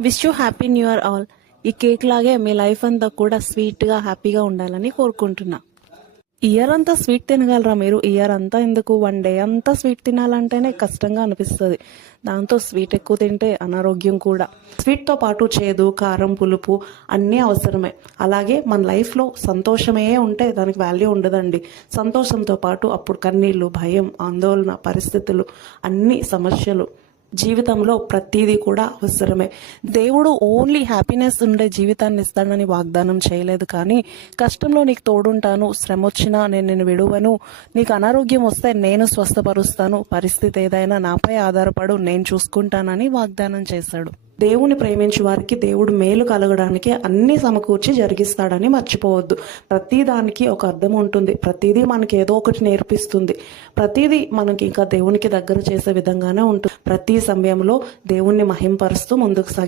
Wish you happy new year all. ఈ cake లాగే మీ life అంతా కూడా స్వీట్గా హ్యాపీగా ఉండాలని కోరుకుంటున్నా. ఇయర్ అంతా స్వీట్ తినగలరా మీరు? ఇయర్ అంతా ఎందుకు, 1 డే అంతా స్వీట్ తినాలంటేనే కష్టంగా అనిపిస్తుంది. దాంతో స్వీట్ ఎక్కువ తింటే అనారోగ్యం కూడా. స్వీట్తో పాటు చేదు, కారం, పులుపు అన్నీ అవసరమే. అలాగే మన లైఫ్లో సంతోషమే ఉంటే దానికి వాల్యూ ఉండదండి. సంతోషంతో పాటు అప్పుడు కన్నీళ్ళు, భయం, ఆందోళన, పరిస్థితులు, అన్ని సమస్యలు, జీవితంలో ప్రతిదీ కూడా అవసరమే. దేవుడు ఓన్లీ హ్యాపీనెస్ ఉండే జీవితాన్ని ఇస్తాడని వాగ్దానం చేయలేదు, కానీ కష్టంలో నీకు తోడుంటాను, శ్రమ వచ్చినా నేను నిన్ను విడువను, నీకు అనారోగ్యం వస్తే నేను స్వస్థపరుస్తాను, పరిస్థితి ఏదైనా నాపై ఆధారపడు, నేను చూసుకుంటానని వాగ్దానం చేశాడు. దేవుని ప్రేమించే వారికి దేవుడు మేలు కలగడానికి అన్ని సమకూర్చి జరిగిస్తాడని మర్చిపోవద్దు. ప్రతిదానికి ఒక అర్థం ఉంటుంది. ప్రతిదీ మనకి ఏదో ఒకటి నేర్పిస్తుంది. ప్రతిదీ మనకి ఇంకా దేవునికి దగ్గర చేసే విధంగానే ఉంటుంది. ప్రతి సమయంలో దేవుణ్ణి మహింపరుస్తూ ముందుకు సాగి